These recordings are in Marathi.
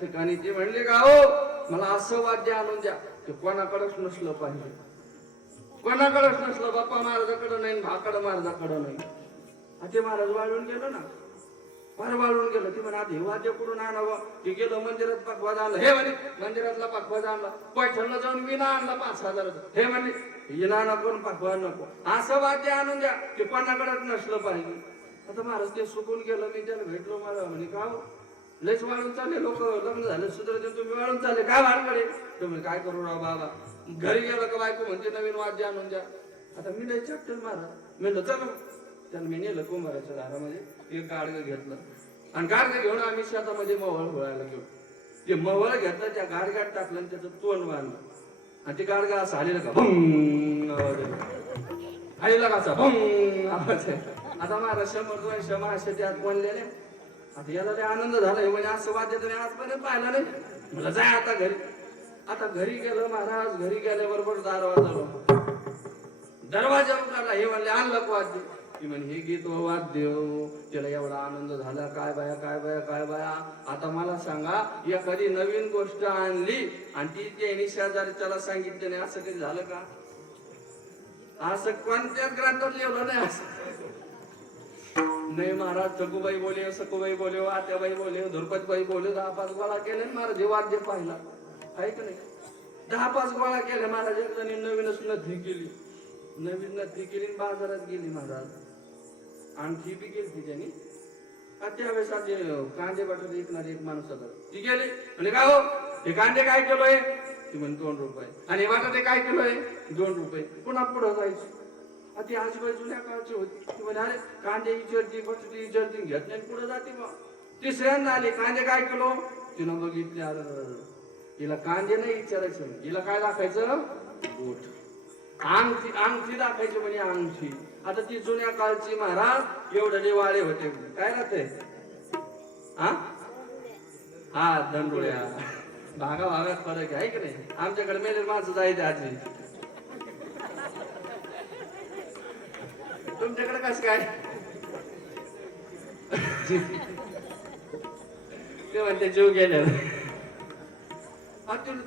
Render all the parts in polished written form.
ठिकाणी ती म्हणली का हो मला असं वाद्य आणून द्या ते कोणाकडेच नसलं पाहिजे, कोणाकडेच नसलं, बाप्पा महाराजाकडं नाही, भाकडं महाराजाकडं नाही. ते महाराज वाळून गेलो ना, फार वाळून गेलं. ती म्हणा हे वाद्य कुठून आणावं, ते गेलं मंदिरात पकवाज आणलं, हे म्हणे मंदिरातला पकवाज आणला, पैठणला जाऊन विना आणला 5,000, हे म्हणे विना नको पकवा नको, असं वाद्य आणून द्या ते कोणाकडेच नसलं पाहिजे. आता महाराज ते सुकून गेलं. मी त्याला भेटलो, मला म्हणे का लयच वाळून चालले लोक, लग्न झालं सुधरते तुम्ही वाळून चालले काय वाळकडे. तुम्ही काय करू राव बाबा, घरी गेलं का बायको म्हणते नवीन वाद्य आणून द्या. आता मी लय चॅप्टर महाराज म्हणलं चला, त्याला मी नेलं कुंभाराच्या दारामध्ये, एक गाडगं घेतलं आणि गाडगं घेऊन आम्ही शेतामध्ये मवळ होळायला गेलो. ते मवळ घेतलं, त्या गाडग्यात टाकलं आणि त्याचं तोंड बांधलं आणि ते गाडगा असं आलेलं का भंग आवाज आलेला का असा भंग आवाज आहे. आता महाराज 100-200 मासे त्यात बनलेले. आता याला लय आनंद झाला, म्हणजे असं वाद्य तुम्ही आजपर्यंत पाहिलं नाही. मला जाय आता घरी. आता घरी गेलं महाराज, घरी गेल्याबरोबर दरवाजा उघडला. हे म्हणले आणलं वाद्य. ती म्हणे हे गीत वाद्य, त्याला एवढा आनंद झाला. काय बाया काय बाया काय बाया. आता मला सांगा, एखादी नवीन गोष्ट आणली आणि ती त्यांनी शेजारच्याला सांगितलं नाही, असं काही झालं का? असं कोणत्याच ग्रंथात लिहिलं नाही. असं नाही महाराज. जगूबाई बोले, सखूबाई बोले, आत्याबाई बोले, धुरपतबाई बोले, 10-5 गोळा केले महाराज. हे वाद्य पाहिला आहे का नाही? 10-5 गोळा केले महाराज. एक जणी नवीनच नथी केली, नवीन नथी केली, बाजारात गेली महाराज. आणखी बी गेली त्यांनी. त्यावेळेस आधी कांदे बटाटे विकणारी एक माणूस होता, ती गेली म्हणजे काय हो हे कांदे काय किलोय? ती म्हणे 2 रुपये. आणि हे बटाटे काय किलोय? 2 रुपये. पुन्हा पुढं जायची. ती आजीबाई जुन्या काळची होती. ती म्हणे अरे कांदे विचारती, बटाटे विचारती, घेत नाही पुढे जाते बा. तिसऱ्यांदा आली, कांदे काय किलो? तिनं बघितले, अरे हिला कांदे नाही विचारायचं, हिला काय दाखायचं? बोट. अंगठी, अंगठी दाखायची म्हणे अंगठी. आता ती जुन्या काळची महाराज एवढे दिवाळे होते. काय राहते? हा दंडोळ्या. भागा भागात फरक आहे की नाही? आमच्याकडे मेले माणसं जायचे आजी. तुमच्याकडे कसं काय? ते म्हणते जीव गेले.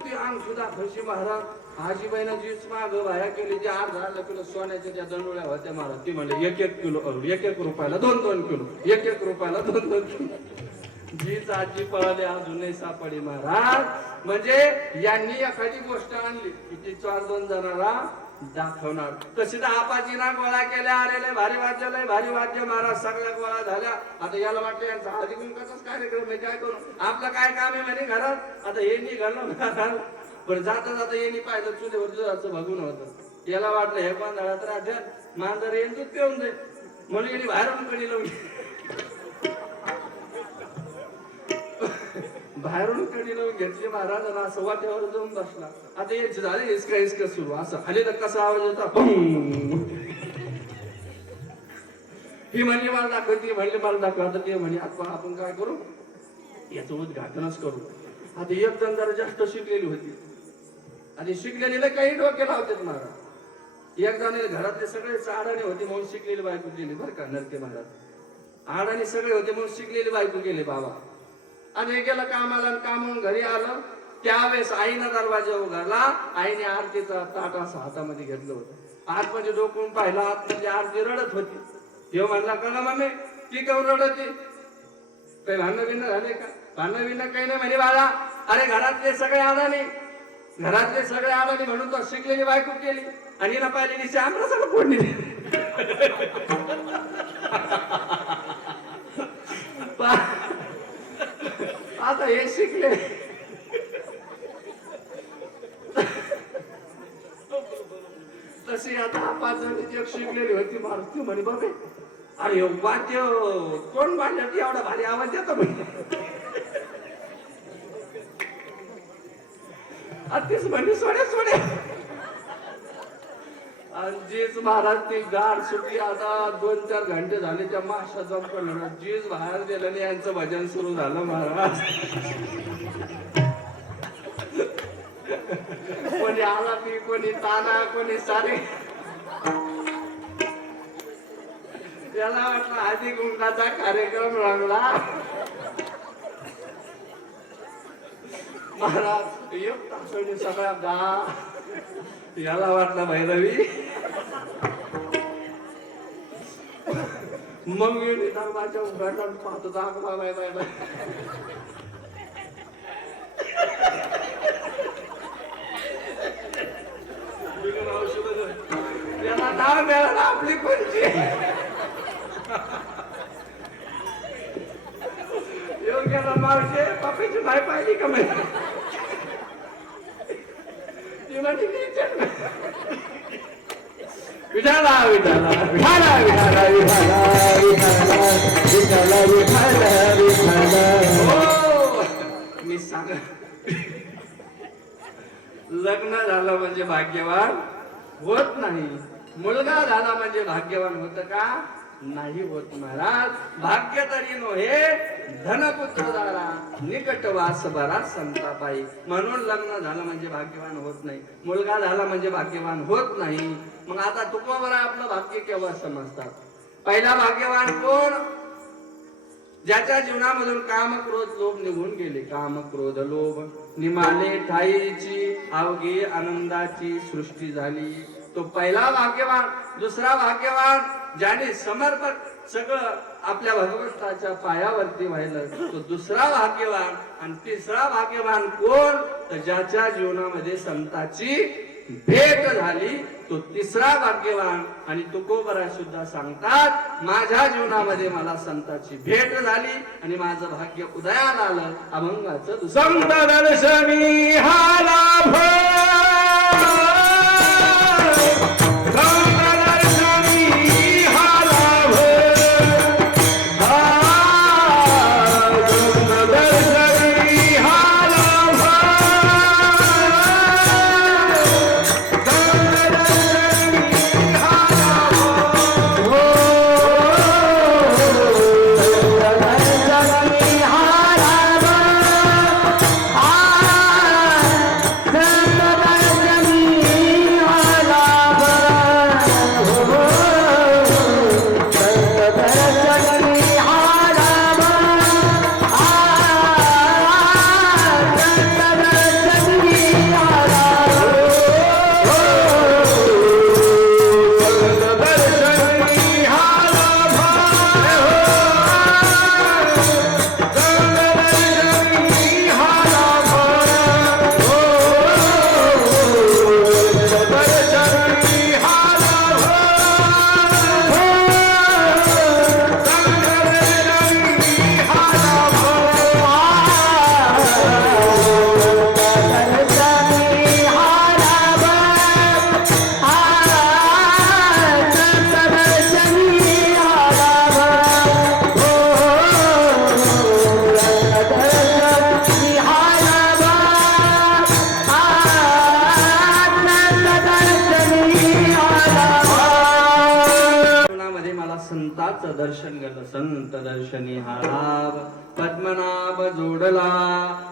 ती अंग सुद्धा खर्ची महाराज. आजीबाईनं जीच माग भाया केली, जी 8-10 किलो सोन्याच्या त्या दंडोळ्या होत्या महाराज. ती म्हणले 1-1 किलो, 1-1 रुपयाला 2-2 किलो, 1-1 रुपयाला 2-2 किलो. जीच आजी पळाली अजूनही सापडी महाराज. म्हणजे यांनी एखादी गोष्ट आणली की ती 4-2 जणांना दाखवणार. तशी 10-5 इना गोळा केल्या. आलेले भारी वाद्य, लय भारी वाद्य महाराज. सगळ्या गोळा झाल्या. आता याला वाटलं यांचा हळदी कुंकाचाच कार्यक्रम आहे, काय करू, आपलं काय काम आहे म्हणे घरात. आता हे निघालं घरात. पण जाता जाता यांनी पाहिलं चुलीवर दुधाचं बघून होतं. याला वाटलं हे गोंधळात राहत्यात, मांजर येऊन दूध पिऊन जाईल म्हणून यांनी बाहेरून कडी लावली. बाहेरून कडी लावून घेतली महाराज आणि असं वाट्यावर जाऊन बसला. आता याची झाली हिसका हिसका सुरू. असं खाली तर कसा आवाज होता, ही म्हणली मला दाखव, ती म्हणली मला दाखव. आता ते म्हणे आपण काय करू, याचं उद्घाटनच करू. आता एक जण जरा जास्त शिकलेली होती आणि शिकलेलीला काही डोक्याला होते महाराज. एक जण घरातले सगळे अडाणी होते म्हणून शिकलेली बायको गेली बरं का. नरके महाराज अडाणी सगळे होते म्हणून शिकलेली बायको गेली बाबा. आणि गेलं कामाला, कामावून घरी आलं. त्यावेळेस आईनं दरवाजा उघडला. आईने आरतीचा ताट असं हातामध्ये घेतलं होतं. आतमध्ये डोकून पाहिला, आतमध्ये आरती रडत होती. हे म्हणला का ना मम्मी ती काऊन रडत होती? काही भांडण बिन्न झाले का? भांडण बिन्न काही नाही म्हणे बाळा. अरे घरातले सगळे अडाणी, घरातले सगळे अडाणी म्हणून तो शिकलेली बायको केली आणि हिला पाहिलेली श्यामला सगळं फोडणी दिली. आता हे शिकले तशी आता 5 जण एक शिकलेली होती मारुती म्हणे बघ अरे वाद्य कोण बांधलं ती एवढा भारी आवाज येतो म्हणजे. तीच म्हणजे सोडे सोडे जीज महाराज ती गाड सुटली. आता 2-4 घंटे झाले त्या माशा जमकलं. जीज बाहेर गेलं आणि यांचं भजन सुरू झालं महाराज. कोणी आला ती, कोणी ताना, कोणी सारे. त्याला वाटलं हळदी कुंकाचा कार्यक्रम रंगला. महाराज एक तासाने सगळा गा याला वाटला भैरवी. मग मी दरवाजा उघडला पाहतो दाखला बाय बाय बाय. त्याला नाव मिळालं आपली कोणची योग्याला मावशे पप्पीची बाय पाहिली का म्हणजे ती म्हणजे विठाला विठाला विठाला विठाला विठाला विठाला विठाला विठाला. हो मी सांग लग्न झालं म्हणजे भाग्यवान होत नाही, मुलगा झाला म्हणजे भाग्यवान होत का नाही होत. महाराज भाग्य तरी नोहे धनपुत्र झाला निकट वास बरा संतापाई. म्हणून लग्न झालं म्हणजे भाग्यवान होत नाही, मुलगा झाला म्हणजे भाग्यवान होत नाही. मग आता तुकोबरा आपलं भाग्य केव्हा समजतात. पहिला भाग्यवान कोण, ज्याच्या जीवनामधून काम क्रोध लोभ निघून गेले. काम क्रोध लोभ निमाले ठाईची अवघी आनंदाची सृष्टी झाली, तो पहिला भाग्यवान. दुसरा भाग्यवान ज्याने समर्पक सगळं आपल्या भगवंताच्या पायावरती व्हायला, तो दुसरा भाग्यवान. आणि तिसरा भाग्यवान कोण, तर ज्याच्या जीवनामध्ये संताची भेट झाली, तो तिसरा भाग्यवान. आणि तुकोबरा सुद्धा सांगतात माझ्या जीवनामध्ये मला संताची भेट झाली आणि माझं भाग्य उदयाला आलं. अभंगाचं संत दर्शनी हा लाभ, संताचं दर्शन घडलं. संत दर्शनी हा लाभ पद्मनाभ जोडला.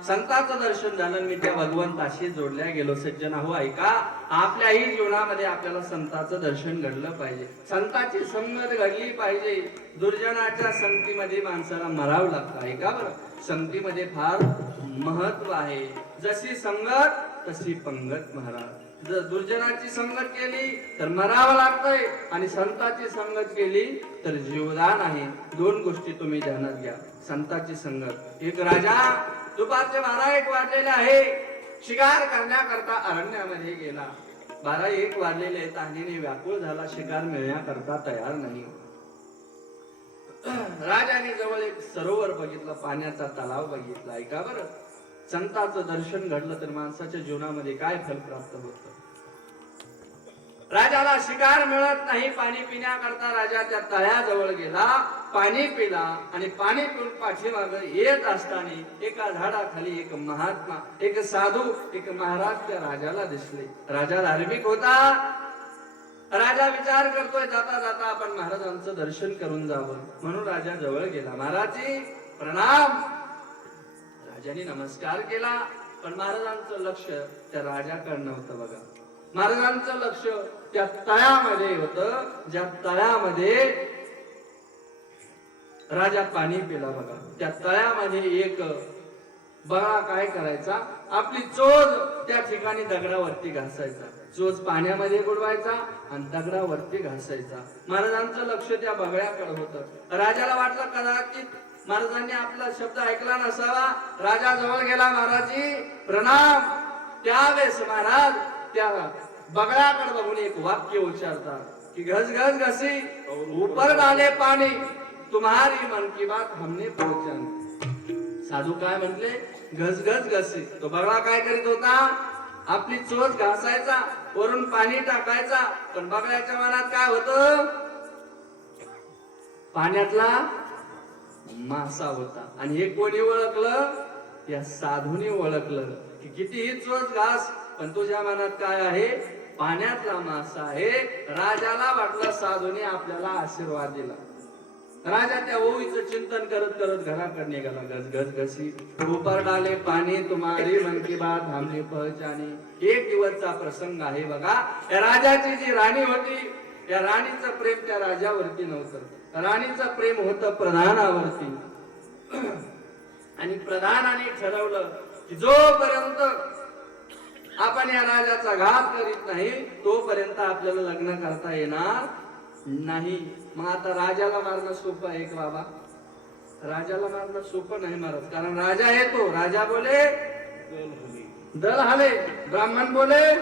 संताचं दर्शन झालं, मी त्या भगवंताशी जोडल्या गेलो. सज्जना हो ऐका, आपल्याही जीवनामध्ये आपल्याला संताचं दर्शन घडलं पाहिजे, संताची संगत घडली पाहिजे. दुर्जनाच्या संगतीमध्ये माणसाला मरावं लागतं. ऐका बरं, संगतीमध्ये फार महत्व आहे. जशी संगत तशी पंगत. महाराज जर दुर्जनाची संगत केली तर मरावं लागतंय आणि संताची संगत केली तर जीवदान आहे. दोन गोष्टी तुम्ही ध्यानात घ्या. संताची संगत, एक राजा दुपारचे 12-1 वाजलेले आहे, शिकार करण्याकरता अरण्यामध्ये गेला. 12-1 वाजलेले, तहानीने व्याकुळ झाला, शिकार मिळण्याकरता तयार नाही. राजाने जवळ एक सरोवर बघितलं, पाण्याचा तलाव बघितला. ऐका बरं, संताचं दर्शन घडलं तर माणसाच्या जीवनामध्ये काय फल प्राप्त होतं. राजाला शिकार मिळत नाही, पाणी पिण्याकरता राजा त्या तळ्याजवळ गेला, पाणी पिला आणि पाणी पिऊन पाठीमागे येत असताना एका झाडाखाली एक महात्मा, एक साधू, एक महाराज त्या राजाला दिसले. राजा धार्मिक होता. राजा विचार करतोय जाता जाता आपण महाराजांचं दर्शन करून जावं, म्हणून राजा जवळ गेला. महाराजी प्रणाम. राजाने नमस्कार केला, पण महाराजांचं लक्ष त्या राजाकडे नव्हतं. बघा, महाराजांचं लक्ष त्या तळ्यामध्ये होतं, ज्या तळ्यामध्ये राजा पाणी पिला. बघा, त्या तळ्यामध्ये एक बघा काय करायचा, आपली चोच त्या ठिकाणी दगडावरती घासायचा. चोच पाण्यामध्ये बुडवायचा आणि दगडावरती घासायचा. महाराजांचं लक्ष त्या बगळ्याकडे होतं. राजाला वाटलं कदाचित महाराजांनी आपला शब्द ऐकला नसावा. राजा जवळ गेला. महाराजी प्रणाम. त्यावेळेस महाराज त्या बगळ्याकडे बघून एक वाक्य उच्चारतात की घस घस घसी ऊपर डाले पाणी तुम्हारी मन की बात हमने पहचान. साधू काय म्हटले? घस घस घसी. तो बगळा काय करीत होता? आपली चोच घासायचा, वरून पाणी टाकायचा. पण बगळ्याच्या मनात काय होतं? पाण्यातला मासा होता. आणि हे कोणी ओळखलं? या साधूने ओळखलं की कितीही चोच घास पण तुझ्या मनात काय आहे? पाण्यातला मासा आहे. राजाला वाटलं साधूने आपल्याला आशीर्वाद दिला. राजा त्या ओवीचं चिंतन करत करत घराकडे निघाला. घस घस घसी ऊपर डाले पाणी तुम्हारी मन की बात हमने पहचानी. एक दिवसचा प्रसंग आहे बघा. या राजाची जी राणी होती, या राणीचं प्रेम त्या राजावरती नव्हतं. राणीचं प्रेम होतं प्रधानावरती. आणि प्रधानाने ठरवलं की जोपर्यंत आपण या राजाचा घात करीत नाही तोपर्यंत आपल्याला लग्न करता येणार नाही. मग आता राजाला मारणं सोपं आहे का बाबा? राजाला मारणं सोपं नाही महाराज. कारण राजा आहे तो. राजा बोले दल हाले, ब्राह्मण बोले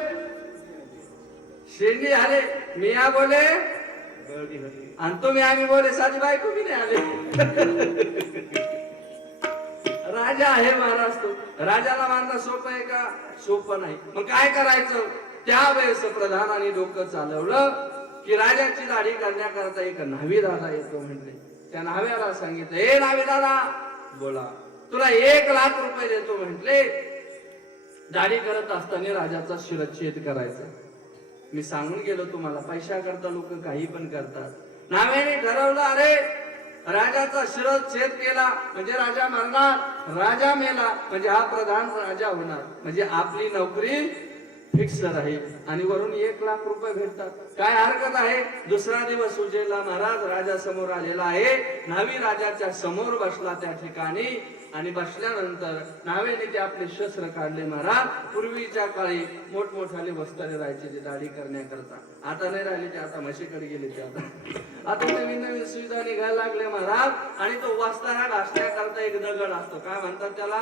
शेंडी हाले, मिया बोले आणि तुम्ही आम्ही बोले साधी बायको बी नाही आले. राजा आहे महाराज तो. राजाला मारणं सोपं आहे का? सोपं नाही. मग काय करायचं? त्यावेळेस प्रधानाने डोकं चालवलं की राजाची दाढी करण्याकरता एक न्हावी दादा येतो म्हटले. त्या न्हाव्याला सांगितलं, हे न्हावी दादा बोला, तुला 1,00,000 रुपये देतो म्हटले. दाढी करत असताना राजाचा शिरच्छेद करायचा. मी सांगून गेलो तुम्हाला, पैशा करता लोक काही पण करतात. न्हाव्याने ठरवलं, अरे राजाचा शिरच्छेद केला म्हणजे राजा मरणार, राजा मेला म्हणजे हा प्रधान राजा होणार, म्हणजे आपली नोकरी फिक्स राहील आणि वरून 1,00,000 रुपये भेटतात. काय हरकत आहे? दुसरा दिवस उजेडला. महाराज राजा समोर आलेला आहे. न्हावी राजाच्या समोर बसला त्या ठिकाणी. आणि बसल्यानंतर न्हाव्याने ते आपले शस्त्र काढले. महाराज पूर्वीच्या काळी मोठमोठाले वस्त्रे राहायचे ते दाढी करण्याकरता. आता नाही राहिले ते, आता म्हशीकडे गेले ते. आता नवीन नवीन सुविधा निघायला लागले महाराज. आणि तो वस्त्रा घासण्याकरता एक दगड असतो, काय म्हणतात त्याला?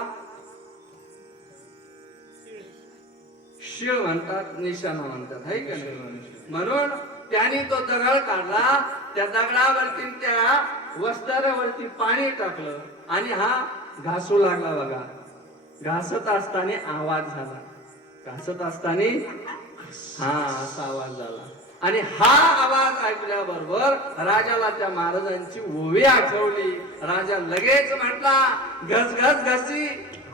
शिळ म्हणतात, निशाणा म्हणतात, है का नाही? म्हणून त्याने तो दगड काढला. त्या दगडावरती त्या वस्त्रावरती पाणी टाकलं आणि हा घासू लागला बघा. घासत असताना आवाज झाला. घासत असताना असा आवाज झाला. आणि हा आवाज ऐकल्याबरोबर राजाला त्या महाराजांची ओवी आठवली. राजा लगेच म्हटला, घस घस घसी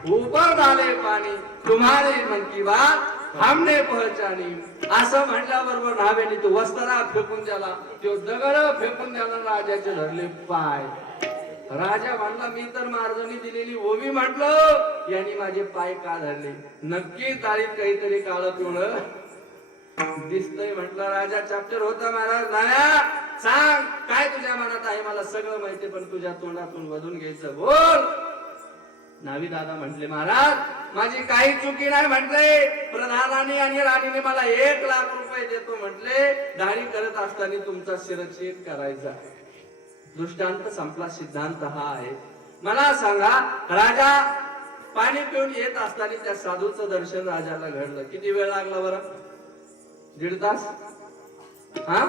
ऊपर डाले पाणी तुम्हारी मन की बात हमने पहचानी. असं म्हटल्याबरोबर न्हाव्याने तो वस्त्रा फेकून द्याला, तो दगड फेकून द्याला राजाचे धरले पाय. राजा म्हणला, मी तर महाराजांनी दिलेली ओवी म्हटलं, यांनी माझे पाय का धरले? नक्की तारीख काहीतरी काळं पिवळं दिसतंय म्हटलं. राजा चॅप्टर होता. महाराज नाया सांग काय तुझ्या मनात आहे? मला सगळं माहिती पण तुझ्या तोंडातून वधून घ्यायचं, बोल. न्हावी दादा म्हटले, महाराज माझी काही चुकी नाही म्हटले. प्रधानाने आणि राणीने मला 1,00,000 रुपये देतो म्हटले. दाढी करत असताना तुमचा शिरच्छेद करायचा. दृष्टांत संपला. सिद्धांत हा आहे. मला सांगा, राजा पाणी पिऊन येत असताना त्या साधूचं दर्शन राजाला घडलं. किती वेळ लागला बरं? 1.5 तास? हा,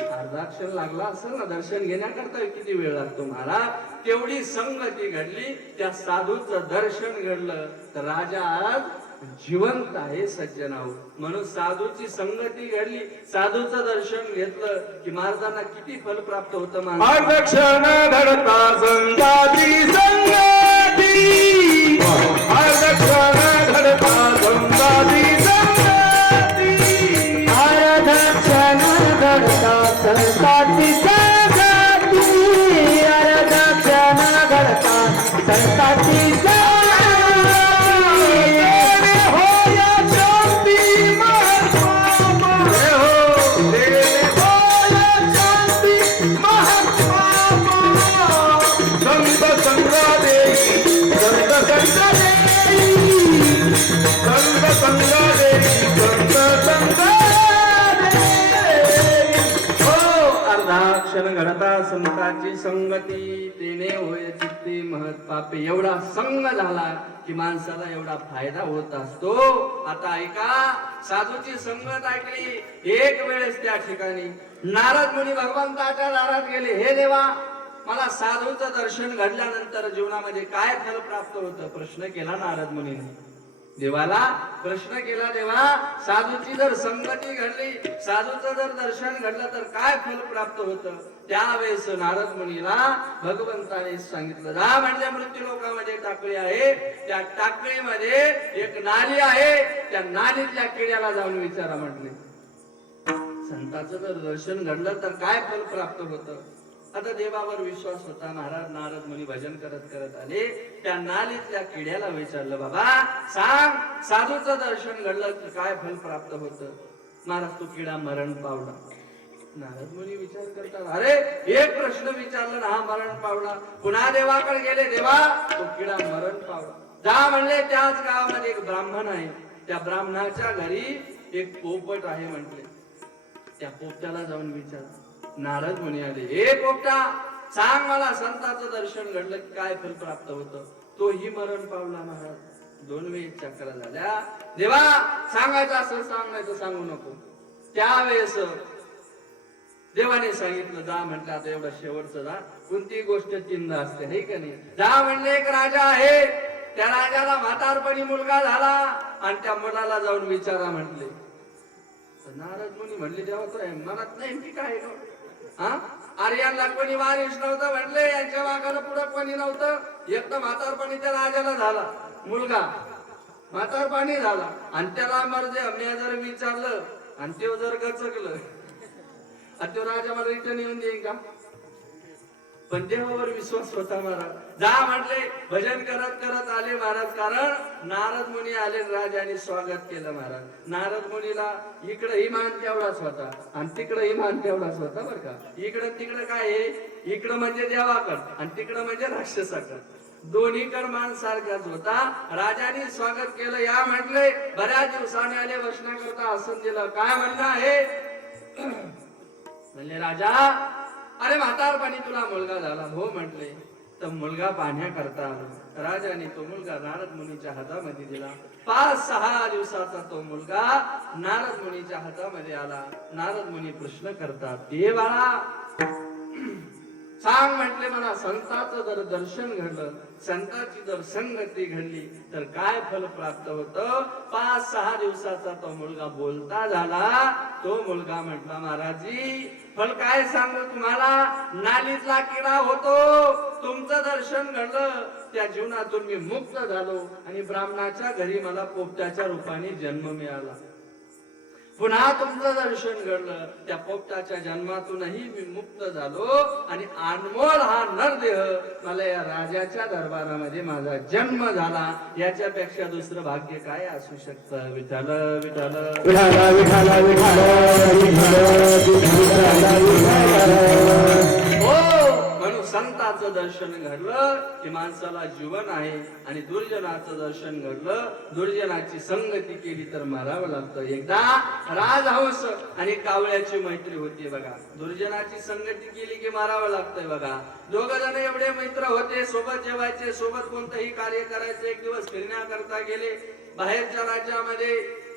अर्धा क्षण लागला असेल ना दर्शन घेण्याकरता. किती वेळ लागतो महाराज? तेवढी संगती घडली, त्या साधूचं दर्शन घडलं. तर राजा आज जिवंत आहे, सज्जनाहो. म्हणून साधूची संगती घडली, साधूचं दर्शन घेतलं की महाराजांना किती फल प्राप्त होतं. क्षण घडता संगाती संगाती, क्षण घडता संगाती संगाती, क्षण घडता संगाती संगाती, क्षण घडता संगाती संगाती. संताची संगती तेने होय चित्ती महत पापे. एवढा संग झाला की माणसाला एवढा फायदा होत असतो. आता ऐका, साधूची संगत ऐकली एक वेळेस त्या ठिकाणी नारद मुनी भगवंताच्या दारात गेले. हे देवा, मला साधूचं दर्शन घडल्यानंतर जीवनामध्ये काय फल प्राप्त होतं? प्रश्न केला नारद मुनीने देवाला. प्रश्न केला, देवा साधूची जर संगती घडली, साधूचं जर दर्शन घडलं तर काय फल प्राप्त होतं? त्यावेळेस नारद मुनीला भगवंताने सांगितलं, जा म्हणल्या मृत्यू लोकामध्ये टाकळी आहे, त्या टाकळीमध्ये एक नाली आहे, त्या नालीतल्या किड्याला जाऊन विचारा म्हटले. संताचं जर दर्शन घडलं तर काय फल प्राप्त होतं? आता देवावर विश्वास होता. महाराज नारद मुनी भजन करत करत आले. त्या नालीतल्या किड्याला विचारलं, बाबा सांग, साधूचं दर्शन घडलं तर काय फल प्राप्त होतं? महाराज तो किडा मरण पावला. नारद मुनी विचार करतात, अरे एक प्रश्न विचारला ना, हा मरण पावला. पुन्हा देवाकडे गेले, देवा तो किडा मरण पावला. जा म्हणले, त्याच गावामध्ये एक ब्राह्मण आहे, त्या ब्राह्मणाच्या घरी एक पोपट आहे म्हटले. त्या पोपट्याला जाऊन विचार. नारद मुनी आले, हे पोपटा सांग, मला संताचं दर्शन घडलं की काय फल प्राप्त होतं? तोही मरण पावला. महाराज 2 वेळेस चक्र झाल्या. देवा सांगायचं असं सांग, नाही तर सांगू नको. त्यावेळेस देवाने सांगितलं, जा म्हटलं, आता एवढं शेवटचं जा, कोणती गोष्ट चिन्ह असते हे का नाही. जा म्हणले, एक राजा आहे, त्या राजाला म्हातारपणी मुलगा झाला आणि त्या मुलाला जाऊन विचारा म्हटले. नारद मुनी म्हणले, देवा तो मनात नाही की काय? हा, आर्यांना कोणी वारिस नव्हतं म्हटले, यांच्या मागाला पुढं कोणी नव्हतं. एक तर म्हातारपणी त्या राजाला झाला मुलगा, म्हातारपणी झाला आणि त्याला मर्दे मी जर विचारलं आणि ते जर गचकलं आणि तो राजा मला रिटर्न येऊन देईन का? पण देवावर विश्वास होता महाराज. जा म्हटले, भजन करत करत आले महाराज. कारण नारद मुनी आले, राजाने स्वागत केलं महाराज. नारद मुनीला इकडे मान तेवढाच होता आणि तिकडे मान तेवढाच होता बरं का. इकडं तिकडं काय आहे, इकडं म्हणजे देवाकड आणि तिकडं म्हणजे राक्षसाकड. दोन्हीकड मान सारखाच होता. राजाने स्वागत केलं. या म्हटले, बऱ्याच दिवसाने आले, वचनाकरता आसन दिलं. काय म्हणणं आहे? म्हणले, राजा अरे म्हातारपणी तुला मुलगा झाला. हो म्हटले. तर मुलगा पाहण्याकरता आला. राजाने तो मुलगा नारद मुनीच्या हातामध्ये दिला. 5-6 दिवसाचा तो मुलगा नारद मुनीच्या हातामध्ये आला. नारद मुनी प्रश्न करतात, हे बाळा सांग म्हटले, मला संताचं जर दर्शन घडलं, संताची जर संगती घडली तर काय फल प्राप्त होतं? 5-6 दिवसाचा तो मुलगा बोलता झाला. तो मुलगा म्हटला, महाराजी फल काय सांगू तुम्हाला? नालीतला किडा होतो, तुमचं दर्शन घडलं, त्या जीवनातून मी मुक्त झालो आणि ब्राह्मणाच्या घरी मला पोपटाच्या रूपाने जन्म मिळाला. पुन्हा तुमचं दर्शन घडलं, त्या पोपटाच्या जन्मातूनही मी मुक्त झालो आणि अनमोल हा नरदेह मला या राजाच्या दरबारामध्ये माझा जन्म झाला. याच्यापेक्षा दुसरं भाग्य काय असू शकतं? विठ्ठल विठ्ठल विठाला विठाला विठाला म्हणून संताचं दर्शन घडलं की माणसाला जीवन आहे आणि दुर्जनाचं दर्शन घडलं, दुर्जनाची संगती केली तर मारावं लागतं. एकदा राजहंस आणि कावळ्याची मैत्री होती बघा. दुर्जनाची संगती केली की मारावं लागतंय बघा. 2 जण एवढे मित्र होते, सोबत जेवायचे, सोबत कोणतंही कार्य करायचे. एक दिवस फिरण्याकरता गेले बाहेरच्या राज्यामध्ये.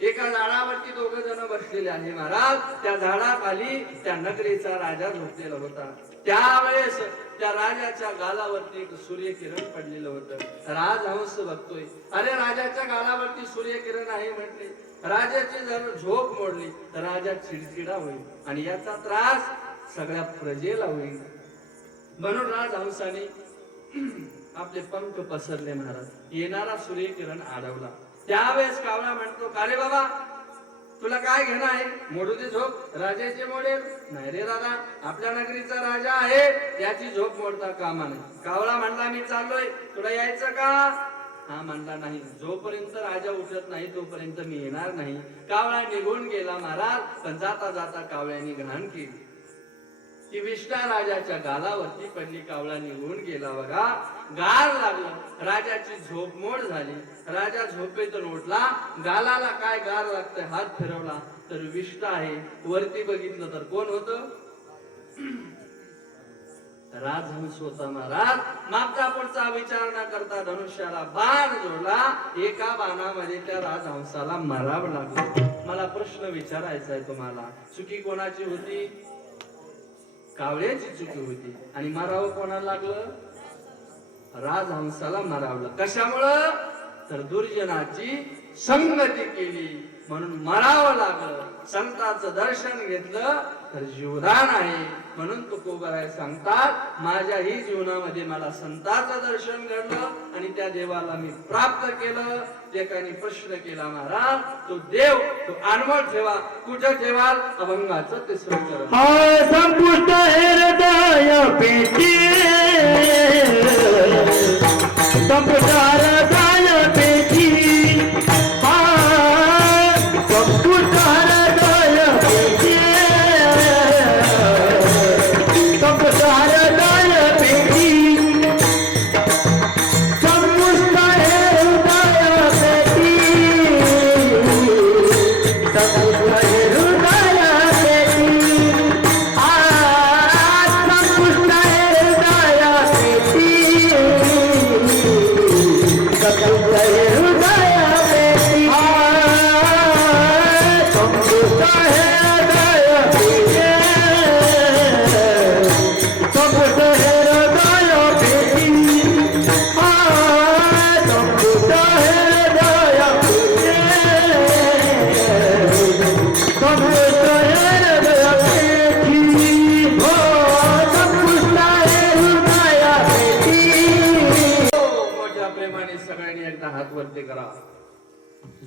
एका झाडावरती 2 जण बसलेले आहे महाराज. त्या झाडाखाली त्या नगरीचा राजा झोपलेला होता. त्यावेळेस त्या राजाच्या गालावरती एक सूर्यकिरण पडलेलं होतं. राजहंस बघतोय, अरे राजाच्या गालावरती सूर्यकिरण आहे म्हटले. राजाची जर झोप मोडली तर राजा चिडचिडा होईल आणि याचा त्रास सगळ्या प्रजेला होईल. म्हणून राजहंसाने आपले पंख पसरले महाराज. येणारा सूर्यकिरण अडवला. त्यावेळेस कावळा म्हणतो, का रे बाबा तुला काय घेणं आहे? मोडू दे झोप, राजाचे मोडेल. नाही रे दादा, आपल्या नगरीचा राजा आहे, त्याची झोप मोडता कामा नाही. कावळा म्हणला, मी चाललोय, तुला यायचं का? हा म्हणला, नाही, जोपर्यंत राजा उठत नाही तोपर्यंत मी येणार नाही. कावळा निघून गेला महाराज. पण जाता जाता कावळ्याने घाण केली. ती विष्णा राजाच्या गालावरती पडली. कावळा निघून गेला बघा. गार लागलं, राजाची झोप मोड झाली. राजा झोपेतून उठला. गालाला काय गार लागतंय, हात फिरवला तर विष्णा आहे. वरती बघितलं तर कोण होतं? राजहंस होता महाराज. मागचा पुढचा विचार न करता धनुष्याला बाण जोडला. एका बाणामध्ये त्या राजहंसाला मारावं लागलं. मला प्रश्न विचारायचा आहे तुम्हाला, चुकी कोणाची होती? कावळ्याची चुकी होती. आणि मारावं कोणाला लागलं? राजहंसाला मारावलं. कशामुळं? तर दुर्जनाची संगती केली म्हणून मारावं लागलं. संतांचं दर्शन घेतलं तर जीवदान आहे. म्हणून तुकोबराय सांगतात, माझ्याही जीवनामध्ये मला संतांचं दर्शन घडलं आणि त्या देवाला मी प्राप्त केलं. एकाने प्रश्न केला, महाराज तो देव तो अनमोल ठेवा, कुठं ठेवाल? अभंगाचं तिसरं चरण. हाय संपुष्ट हृदय पेटी, संपुष्ट हृदय पेटी, हाय संपुष्ट हृदय पेटी, संपुष्ट हृदय पेटी, संपुष्ट हृदय पेटी, संपुष्ट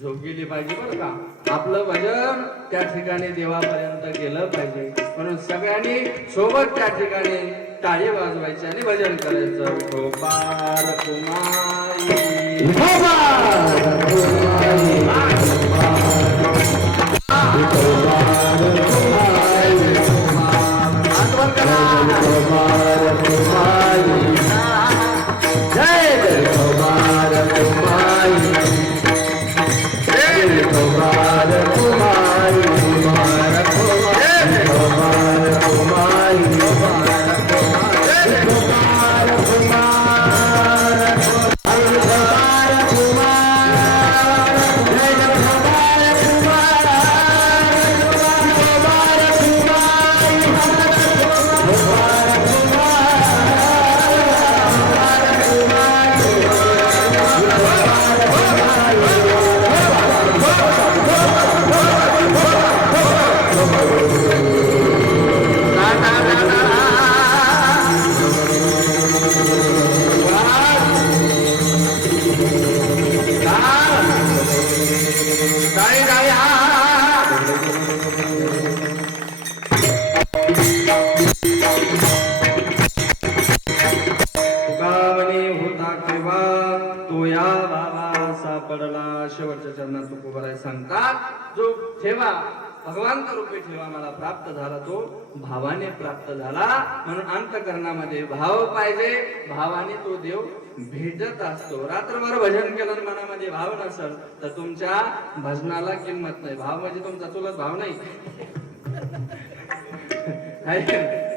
झोप गेली पाहिजे बरं का. आपलं भजन त्या ठिकाणी देवापर्यंत गेलं पाहिजे. म्हणून सगळ्यांनी सोबत त्या ठिकाणी टाळी वाजवायची आणि भजन करायचं. गोपाळ कुमारी शेवटच्या चरणात तुकोबराय सांगतात, जो ठेवा भगवंत रूपी ठेवा मला प्राप्त झाला तो भावाने प्राप्त झाला. म्हणून अंतकरणामध्ये भाव पाहिजे. भावाने तो देव भेटत असतो. रात्रभर भजन केलं मनामध्ये भाव नसेल तर तुमच्या भजनाला किंमत नाही. भाव म्हणजे तुमचा चुलत भाव नाही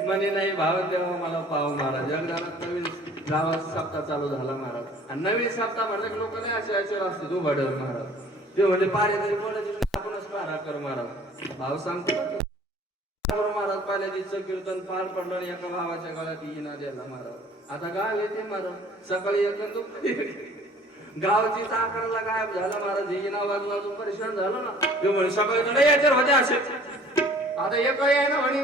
म्हणे नाही भाव देवा मला पाव महाराज. जगदानात नवीन गावात सप्ताह चालू झाला महाराज. आणि नवीन सप्ताह म्हणलं की लोक नाही असे असते तू भडल महाराज. ते म्हणजे पारे तरी बोलायचे आपणच पारा कर महाराज. भाव सांगतो महाराज. पहिल्या दिवशी कीर्तन पार पडलं आणि एका भावाच्या गळ्यात इना द्यायला महाराज. आता गाव येते महाराज. सकाळी एक गावची चाकरला गायब झाला महाराज. इना वाजून परेशान झालं ना. ते म्हणे सकाळी कडे यायचे होते असे. आता एक आहे ना म्हणे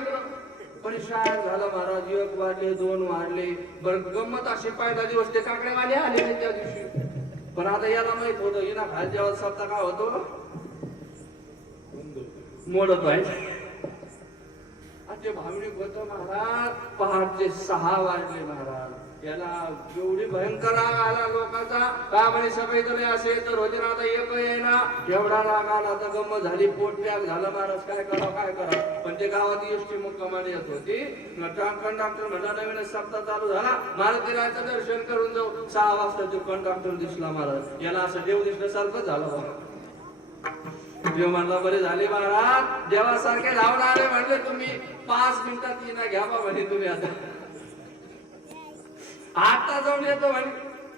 परेशान झालं महाराज. एक वाढले दोन वाढले. बरं गंमत अशी पहिला दिवस ते काकडेवाले आले नाही त्या दिवशी. पण आता याला माहित होतं इना खाल जेव्हा सप्ताह काय होतो मोडत व्हायचं. ते भावनिक होत महाराज. पहाटे 6 वाजले महाराज. याला एवढी भयंकर राग आला लोकांचा. का म्हणे सगळे तरी असे तर होते ना. आता एक आहे ना एवढा राग आला. आता गंमत झाली. पोट त्याग झालं महाराज. काय करा काय करा. पण ते गावात एसटी मुक्कामाने येत होती. कंडक्टर म्हणला नवीनच सप्ताह चालू झाला मारुतीरायाचं दर्शन करून जाऊ. 6 वाजता तो कंडक्टर दिसला महाराज. याला असं देव दिसल्यासारखं झालं. देव म्हणला बरे झाले महाराज. देवासारखे धावून आले म्हणले तुम्ही 5 मिनिटात येणार घ्या बा म्हणे तुम्ही. आता आता जाऊन येतो म्हणे.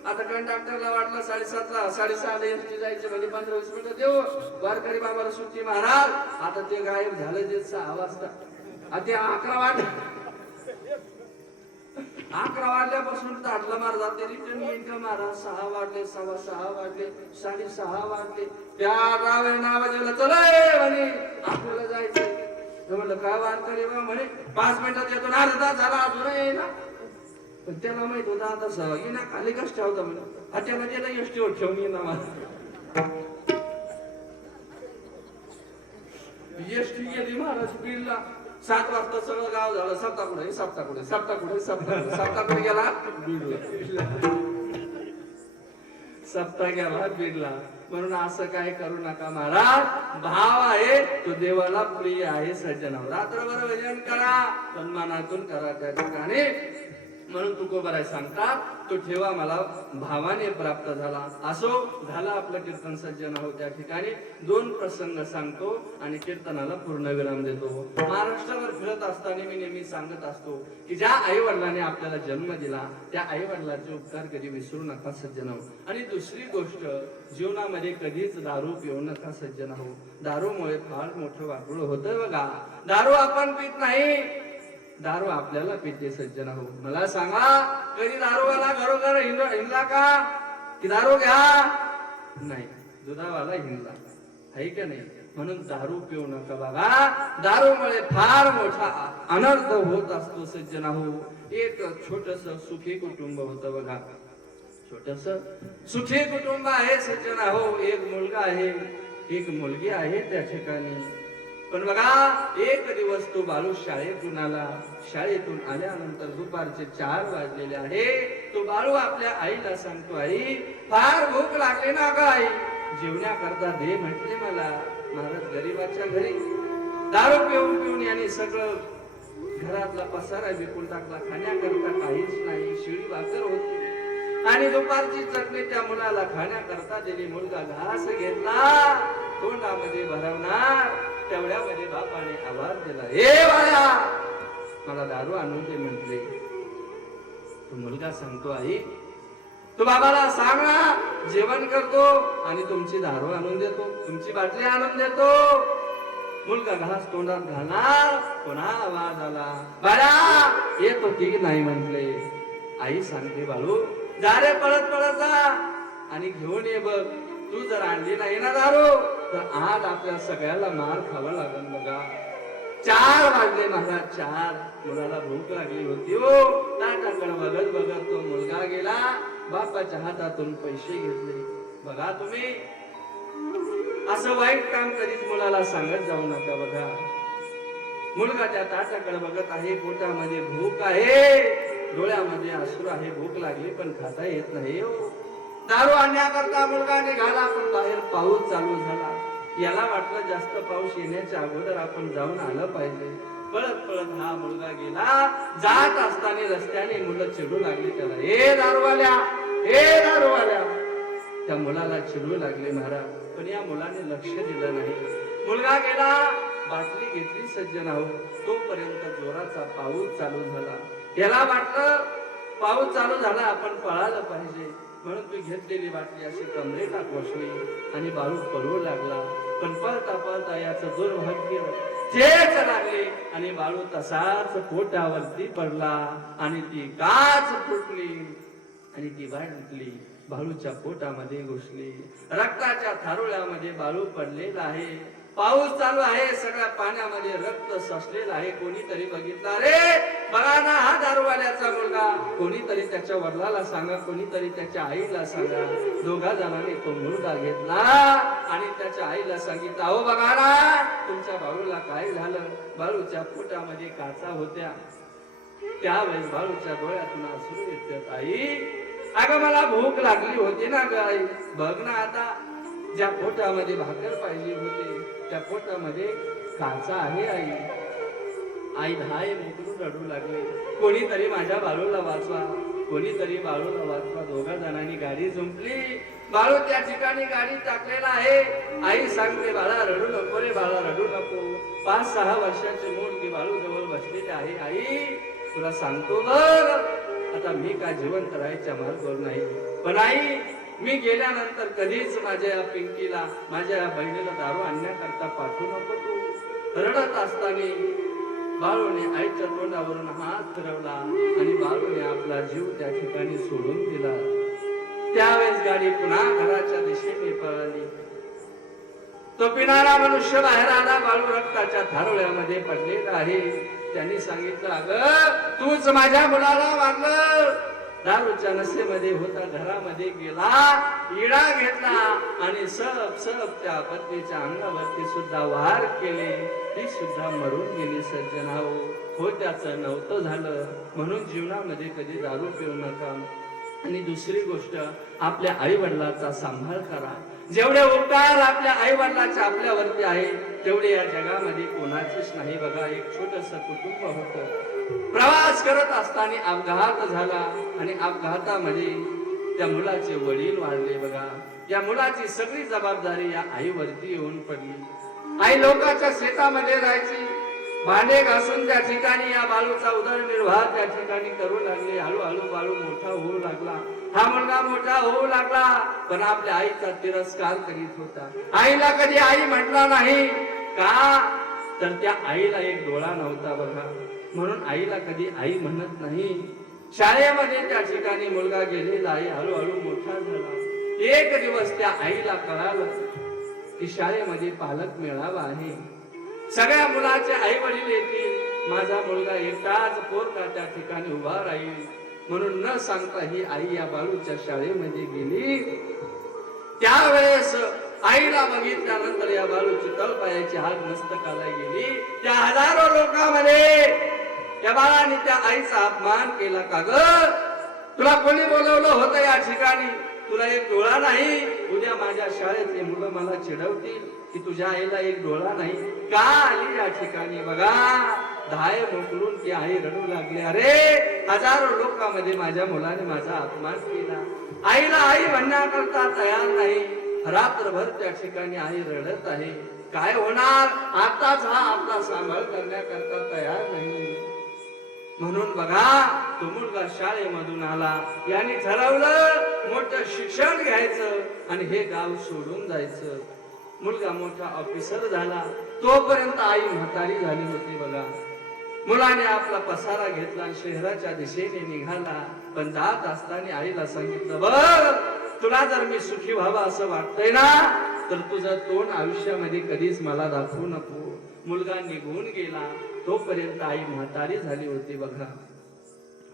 आता कंडक्टरला वाटलं 7:30ला 6:30ला एसटी जायचे म्हणजे 15-20 मिनिटं देऊ. वारकरी बाबाला सुट्टी महाराज. आता ते गायब झालं जे 6 वाजता. आता ते 11 वाजल्यापासून ताटलं मार जाते रिटर्न येईल का महाराज. 6 वाजले 6:15 वाजले 6:30 वाजले. त्या रावे नावाजेला चला म्हणे आपल्याला जायचं. म्हणलं काय वारकरी बा म्हणे 5 मिनिटात येतो ना. अर्धा झाला अजून येईना. पण त्याला माहित होता आता सहभागी ना खाली कस ठेवता म्हणून हॉटेलमध्ये ना एसटीवर ठेवून येणार मला. एसटी गेली महाराज बीडला. 7 वाजता सगळं गाव झालं. सप्ताह गेला सप्ताह गेला बीडला. म्हणून असं काय करू नका महाराज. भाव आहे तो देवाला प्रिय आहे. सज्जनावर रात्रभर भजन करा सन्मानातून करा त्या ठिकाणी. म्हणून तुकोबराय सांगतात तो ठेवा मला भावाने प्राप्त झाला. असो झाला आपलं कीर्तन सज्जन आहोत. त्या ठिकाणी 2 प्रसंग सांगतो आणि कीर्तनाला पूर्ण विराम देतो. महाराष्ट्रावर फिरत असताना मी नेहमी सांगत असतो की ज्या आई वडिलांनी आपल्याला जन्म दिला त्या आई वडिलांचे उपकार कधी विसरू नका सज्जन आहो. आणि दुसरी गोष्ट जीवनामध्ये कधीच दारू पिऊ नका सज्जन आहो. दारूमुळे फार मोठं वाटोळ होतं बघा. दारू आपण पित नाही, दारू आपल्याला पिते सज्जन हो. मला सांगा कधी दारूवाला घरोघर हिंडला का की दारू घ्या नाही. दुधावाला हिंडला आहे का नाही. म्हणून दारू पिऊ नका बघा. दारूमुळे फार मोठा अनर्थ होत असतो सज्जन हो. एक छोटस सुखी कुटुंब होतं बघा. छोटस सुखी कुटुंब आहे सज्जन हो. एक मुलगा आहे एक मुलगी आहे त्या ठिकाणी. पण बघा एक दिवस तो बाळू शाळेतून आला. शाळेतून आल्यानंतर दुपारचे 4 वाजलेले आहे. तो बाळू आपल्या आईला सांगतो आई फार भूक लागली ना ग आई. जेवण्याकरता दे म्हटले मला. महाराज गरीबाच्या घरी दारू पिऊन पिऊन याने सगळं घरातला पसारा विकून टाकला. खाण्याकरता काहीच नाही. शिळी भाकर होती आणि दुपारची चटणी त्या मुलाला खाण्याकरता दिली. मुलगा घास घेतला तोंडामध्ये भरवणार तेवढ्यामध्ये बापाने आवाज दिला हे बाळा मला दारू आणून दे म्हटले. तो मुलगा सांगतो आई तू बाबाला सांग ना जेवण करतो आणि तुमची दारू आणून देतो तुमची बाटली आणून देतो. मुलगा घास तोंडात घालणार पुन्हा आवाज आला बाळा येतो की नाही म्हटले. आई सांगते बाळू जा रे पळत पळत जा आणि घेऊन ये बघ. तू जर आणली नाही ना दारू तर आज आपल्या सगळ्याला मार खावा लागेल बघा. 4 वाजले महाराज 4. मुलाला भूक लागली होती हो. ताटाकडे बघत बघत तो मुलगा गेला. बापाच्या हातातून पैसे घेतले. बघा तुम्ही असं वाईट काम कधीच मुलाला सांगत जाऊ नका बघा. मुलगा त्या ताटाकडे बघत आहे. पोटामध्ये भूक आहे डोळ्यामध्ये अश्रू आहे. भूक लागली पण खाता येत नाही हो. दारू आणण्याकरता मुलगा निघाला पण बाहेर पाऊस चालू झाला. याला वाटलं जास्त पाऊस येण्याच्या अगोदर आपण जाऊन आलं पाहिजे. पळत पळत हा मुलगा गेला. जात असताना रस्त्याने मुलं चिडू लागली त्याला हे दारूवाल्या हे दारूवाल्या. त्या मुलाला चिडू लागले महाराज. पण या मुलाने लक्ष दिलं नाही. मुलगा गेला बाटली घेतली सज्जन आहो. तोपर्यंत जोराचा पाऊस चालू झाला. याला वाटलं पाऊस चालू झाला आपण पळालं पाहिजे. म्हणून तू घेतलेली बाटली अशी कमरेला कोसळली आणि बाळू पळू लागला. पण पळता पळता याचं दुर्भाग्य ठेच लागले आणि बाळू तसाच पोटावरती पडला आणि ती काच फुटली आणि ती बाटली बाळूच्या पोटामध्ये घुसली. रक्ताच्या थारोळ्यामध्ये बाळू पडलेला आहे. पाऊस चालू आहे. सगळ्या पाण्यामध्ये रक्त साचलेलं आहे. कोणीतरी बघितला रे बघा ना हा दारूवाल्याचा मुलगा. कोणीतरी त्याच्या वडिलाला सांगा कोणीतरी त्याच्या आईला सांगा. दोघा जणांनी तो मुलगा घेतला आणि त्याच्या आईला सांगितलं अहो बघा ना तुमच्या बाळूला काय झालं. बाळूच्या पोटामध्ये काचा होत्या. त्यावेळेस बाळूच्या डोळ्यातून अश्रू येतात. आई अगं मला भूक लागली होती ना ग आई. बघ ना आता ज्या पोटामध्ये भाकर पाहिजे होते त्या पोटामध्ये काचा आहे आई. आई धाय मोकळून रडू लागली. कोणीतरी माझ्या बाळूला वाचवा कोणीतरी बाळूला वाचवा. दोघा जणांनी गाडी जुंपली. बाळू त्या ठिकाणी गाडी टाकलेला आहे. आई सांगते बाळा रडू नको रे बाळा रडू नको. 5-6 वर्षाची मूल ती बाळू जवळ बसलेली आहे. आई तुला सांगतो बघ आता मी काय जिवंत राहायच्या मार्गावर नाही. पण आई, मी गेल्यानंतर कधीच माझ्या या पिंकीला, माझ्या या बहिणीला दारू आणण्याकरता पाठवू नको तू. रडत असताना बाळूने आईच्या तोंडावरून हात फिरवला आणि बाळूने आपला जीव त्या ठिकाणी सोडून दिला. त्यावेळेस गाडी पुन्हा घराच्या दिशेने पळाली. तो पिणारा मनुष्य बाहेर आला. बाळू रक्ताच्या थारोळ्यामध्ये पडलेला आहे. त्यांनी सांगितलं, अगं तूच माझ्या मुलाला मारलं. दारूच्या नशेमध्ये होता, घरामध्ये गेला, इडा घेतला आणि सप सप त्या पत्नीच्या अंगावरती सुद्धा वार केले. ती सुद्धा मरून गेली. सज्जनाओ, हो त्याचं नव्हतं झालं. म्हणून जीवनामध्ये कधी दारू पिऊ नका. आणि दुसरी गोष्ट, आपल्या आई वडिलांचा सांभाळ करा. जेवढे उपकार आपल्या आई वडिलांचे आपल्यावरती आहे तेवढे या जगामध्ये कोणाचेच नाही. बघा, एक छोटस कुटुंब होतं. प्रवास करत असताना अपघात झाला आणि अपघातामध्ये त्या मुलाचे वडील वाढले. बघा, या मुलाची सगळी जबाबदारी या आईवरती येऊन पडली. आई लोकांच्या शेतामध्ये राहायची, भांडे घासून त्या ठिकाणी या बाळूचा उदरनिर्वाह त्या ठिकाणी करू लागले. हळूहळू बाळू मोठा होऊ लागला. हा मुलगा मोठा होऊ लागला, पण आपल्या आईचा तिरस्कार करीत होता. आईला कधी आई म्हटला नाही. का तर त्या आईला एक डोळा नव्हता. बघा, म्हणून आईला कधी आई म्हणत नाही. शाळेमध्ये त्या ठिकाणी मुलगा गेलेला आहे, हळूहळू मोठा झाला. एक दिवस त्या आईला कळालं की शाळेमध्ये पालक मेळावा आहे. सगळ्या मुलाचे आई वडील येतील, माझा मुलगा एकटाच पोरका त्या ठिकाणी उभा राहील. म्हणून न सांगता ही आई या बाळूच्या शाळेमध्ये गेली. त्यावेळेस आईला बघितल्यानंतर या बाळूची तळपायाची हात मस्तकाला गेली. त्या हजारो लोकांमध्ये त्या बाळाने त्या आईचा अपमान केला. का ग, तुला कोणी बोलवलं होतं या ठिकाणी? तुला एक डोळा नाही? उद्या माझ्या शाळेतले मुलं मला चिडवतील की तुझ्या आईला एक डोळा नाही. का आली या ठिकाणी? बघा, धाय मोकलून ती आई रडू लागली. अरे, हजारो लोकांमध्ये माझ्या मुलाने माझा अपमान केला. आईला आई म्हणण्याकरता तयार नाही. रात्रभर त्या ठिकाणी आई रडत आहे. काय होणार? आताच हा आपला सांभाळ करण्याकरता तयार नाही. म्हणून बघा, तो मुलगा शाळेमधून आला. याने ठरवलं मोठं शिक्षण घ्यायचं आणि हे गाव सोडून जायचं. मुलगा मोठा ऑफिसर झाला. तोपर्यंत आई म्हातारी झाली होती. बघा, मुलाने आपला पसारा घेतला आणि शहराच्या दिशेने निघाला. पण जात असताना आईला सांगितलं, बघ, तुला जर मी सुखी व्हावा असं वाटतंय ना, तर तुझं तोंड आयुष्यामध्ये कधीच मला दाखवू नको. मुलगा निघून गेला. तोपर्यंत आई म्हातारी झाली होती. बघा,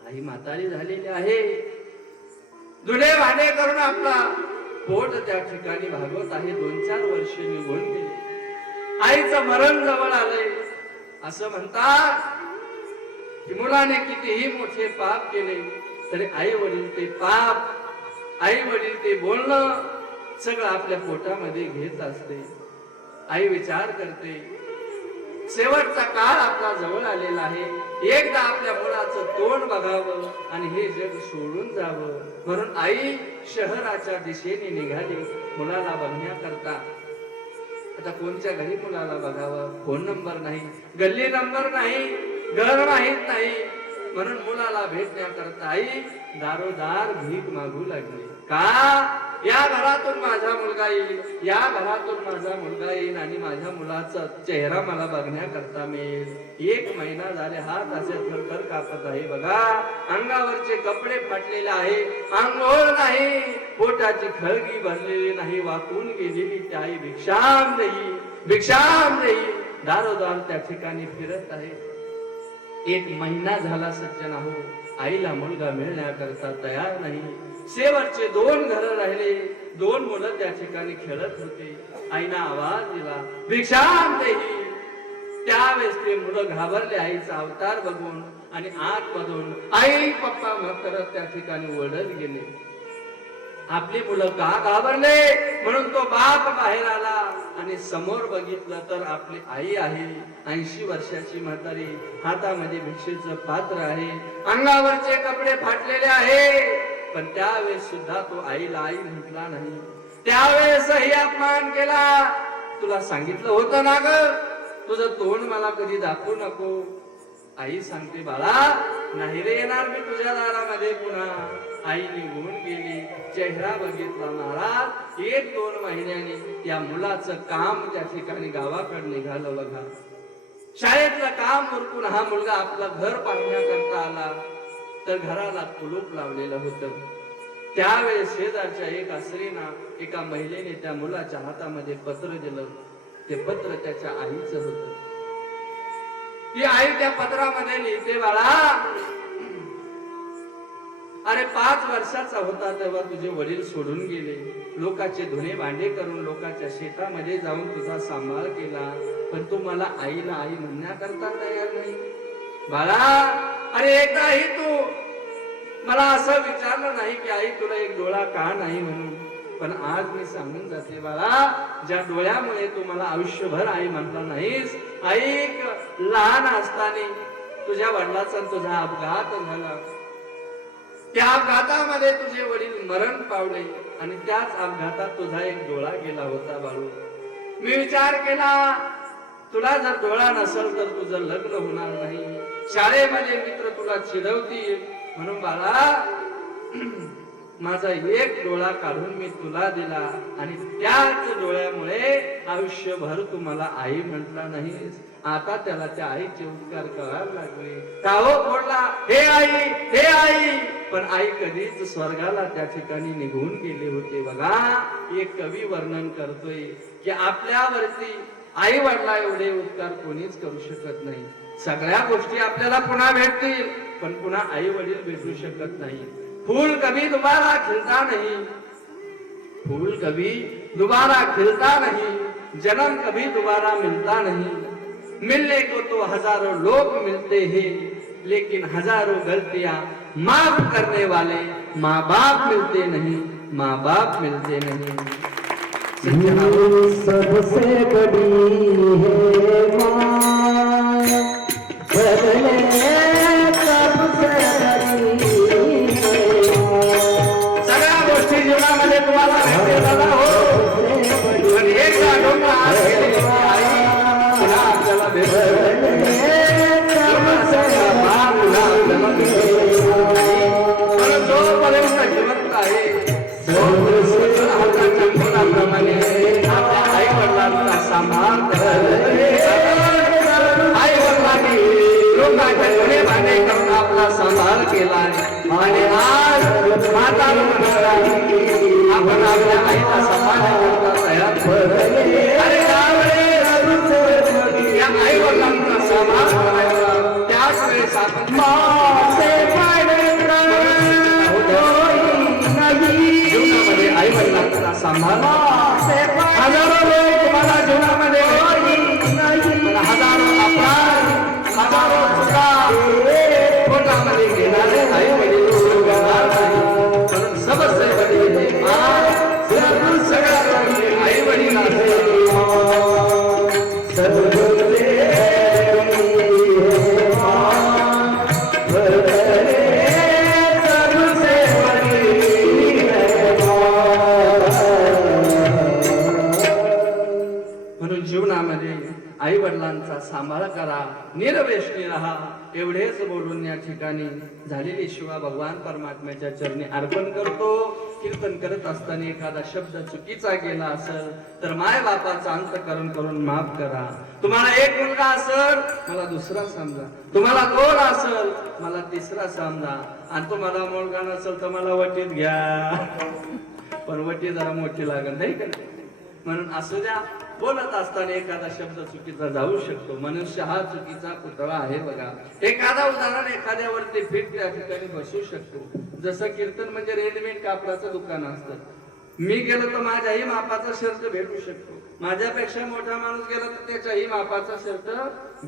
आई म्हातारी झालेली आहे. जुने भांडे करून आपला पोट त्या ठिकाणी भागवत आहे. 2-4 वर्ष निघून गेले. आईचं मरण जवळ आलंय. असं म्हणतात की मुलाने कितीही मोठे पाप केले तरी आई वडील ते पाप, आई वडील ते बोलणं सगळं आपल्या पोटामध्ये घेत असते. आई विचार करते, शेवटचा काळ आपला जवळ आलेला आहे. एकदा आपल्या मुलाचं तोंड बघावं आणि हे जग सोडून जावं. म्हणून आई शहराच्या दिशेने निघाली मुलाला बघण्याकरता. आता कोणत्या घरी मुलाला बघावं? फोन नंबर नाही, गल्ली नंबर नाही, घर माहित नाही. म्हणून मुलाला भेटण्याकरता आई दारोदार भीक मागू लागली. का? या घरातून माझा मुलगा येईल, या घरातून माझा मुलगा येईल आणि माझ्या मुलाचा चेहरा मला बघण्याकरता मिळेल. 1 महिना झाले, हात असे थरथर कापत आहे. बघा, अंगावरचे कपडे फाटलेले आहे, अंघोळ नाही, पोटाची खळगी भरलेली नाही, वाकून गेलेली त्या आई भिक्षाम देई, भिक्षाम देई दारोदार त्या ठिकाणी फिरत आहे. 1 महिना झाला सज्जन हो, आईला मुलगा मिळण्याकरता तयार नाही. शेवटचे 2 घर राहिले. 2 मुलं त्या ठिकाणी खेळत होते. आईना आवाज दिला, भिक्षाम देई. त्यावेळेस ते मुलं घाबरले आईचा अवतार बघून आणि आतमधून आई पप्पा करत त्या ठिकाणी ओरडत गेले. आपली मुलं का घाबरले म्हणून तो बाप बाहेर आला आणि समोर बघितलं तर आपली आई आहे. 80 वर्षाची म्हातारी, हातामध्ये भिक्षेचं पात्र आहे, अंगावरचे कपडे फाटलेले आहे. पण त्यावेळेस सुद्धा तो आईला आई म्हटला नाही. त्यावेळेसही अपमान केला. तुला सांगितलं होतं ना ग, तुझं तोंड मला कधी दाखवू नको. आई सांगते, बाळा नाही रे येणार मी तुझ्या दारामध्ये पुन्हा. आई निघून गेली. चेहरा बघितला महाराज. 1-2 महिन्यांनी त्या मुलाचं काम त्या ठिकाणी गावाकडे निघालं बघा. शाळेतलं काम उरकून हा मुलगा आपलं घर पाहण्याकरता आला तर घराला कुलूप लावलेलं होतं. त्यावेळेस शेजारच्या एका स्त्रीनं एका महिलेने त्या मुलाच्या हातामध्ये पत्र दिलं. ते पत्र त्याच्या आईचं होतं. ती आई त्या पत्रामध्ये लिहिते, बाळा अरे 5 वर्षाचा होता तेव्हा तुझे वडील सोडून गेले. लोकांचे धुणे भांडे करून लोकांच्या शेतामध्ये जाऊन तुझा सांभाळ केला, पण तू मला आईला आई म्हणण्याकरता तयार नाही. बाळा अरे एकदाही तू मला असं विचारलं नाही की आई तुला एक डोळा का नाही म्हणून. पण आज मी सांगून जाते बाळा, ज्या डोळ्यामुळे तू मला आयुष्यभर आई म्हटला नाहीस. ऐक, लहान असताना तुझ्या वडिलाचा तुझा अपघात झाला. त्या अपघातामध्ये तुझे वडील मरण पावले आणि त्याच अपघातात तुझा एक डोळा गेला होता बाळू. मी विचार केला तुला जर डोळा नसेल तर तुझं लग्न होणार नाही. शाळेमध्ये मित्र तुला चिडवतील म्हणून बाळा माझा एक डोळा काढून मी तुला दिला आणि त्याच डोळ्यामुळे आयुष्यभर तू मला आई म्हटला नाहीस. आता त्याला त्या आईचे उपकार करायला लागले. काहो बोलला हे आई, पण आई कधीच स्वर्गाला त्या ठिकाणी निघून गेले होते. बघा एक कवी वर्णन करतोय की आपल्यावरती आई वडला एवढे उपकार कोणीच करू शकत नाही. सगळ्या गोष्टी आपल्याला पुन्हा भेटतील पण पुन्हा आई वडील भेटू शकत नाही. फूल कभी दोबारा खिलता नहीं, फूल कभी दोबारा खिलता नहीं, जन्म कभी दोबारा मिलता नहीं. मिलने को तो हजारों लोग मिलते हैं लेकिन हजारों गलतियां माफ करने वाले माँ बाप मिलते नहीं, माँ बाप मिलते नहीं. सबसे बड़ी है माँ, बदले सबसे बड़ी सगळ्या गोष्टी जीवनामध्ये तुम्हाला भेटते दादा हो. पण एक जाणून आज गेली आई पुन्हा आपल्याला भेटते. पण जोपर्यंत जिवंत आहे हाताच्या मुलाप्रमाणे आपल्या आई वडिलांचा सांभाळ आई वडिलांनी लोकांच्या गुन्हे भांडे करून आपला सांभाळ केला आणि आज माता आपण आपल्या आईला सांभाळण्याकरता तयार. आणि त्यावेळेस या आई वडिलांचा सांभाळ करायचा त्याच वेळेस आपण जीवनामध्ये आई वडिलांचा सांभाळ. हजारो लोक तुम्हाला जीवनामध्ये हजारो अपराध हजारो चुका पोटामध्ये घेणारे आई वडील सबसे बडी सगळ्यात आई वडील जीवनामध्ये आई वडिलांचा सांभाळ करा, निर्व्यसनी राहा. एवढेच बोलून या ठिकाणी झालेली शिवा भगवान परमात्म्याच्या चरणी अर्पण करतो. कीर्तन करत असताना एखादा शब्द चुकीचा गेला असेल तर माय बापाचा अंतकरण करून माफ करा. तुम्हाला एक मुलगा असेल मला दुसरा समजा, तुम्हाला 2 असेल मला तिसरा समजा, आणि तुम्हाला मुलगा नसेल तर मला वटीत घ्या. पण वटी जरा मोठी लागेल नाही का. म्हणून असू द्या. बोलत असताना एखादा शब्द चुकीचा जाऊ शकतो. मनुष्य हा चुकीचा पुतळा आहे बघा. एखादा उदाहरण एखाद्यावरती फिट त्या ठिकाणी बसू शकतो. जसं कीर्तन म्हणजे रेडीमेड कापडाचं दुकान असतं. मी गेलो तर माझ्याही मापाचा शर्ट भेटू शकतो. माझ्यापेक्षा मोठा माणूस गेला तर त्याच्याही मापाचा शर्ट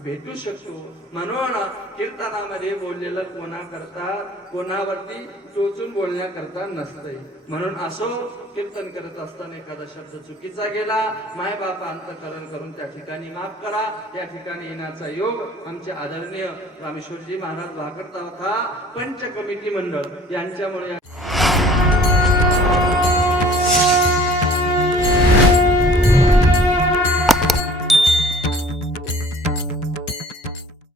भेटू शकतो. म्हणून कीर्तनामध्ये बोललेलं कोणाकरता कोणावरती टोचून बोलण्याकरता नसतंय. म्हणून असो कीर्तन करत असताना एखादा शब्द चुकीचा गेला माय बापा अंतकरण करून त्या ठिकाणी माफ करा. या ठिकाणी येण्याचा योग आमचे आदरणीय रामेश्वरजी महाराज वाकरता होता पंच कमिटी मंडळ यांच्यामुळे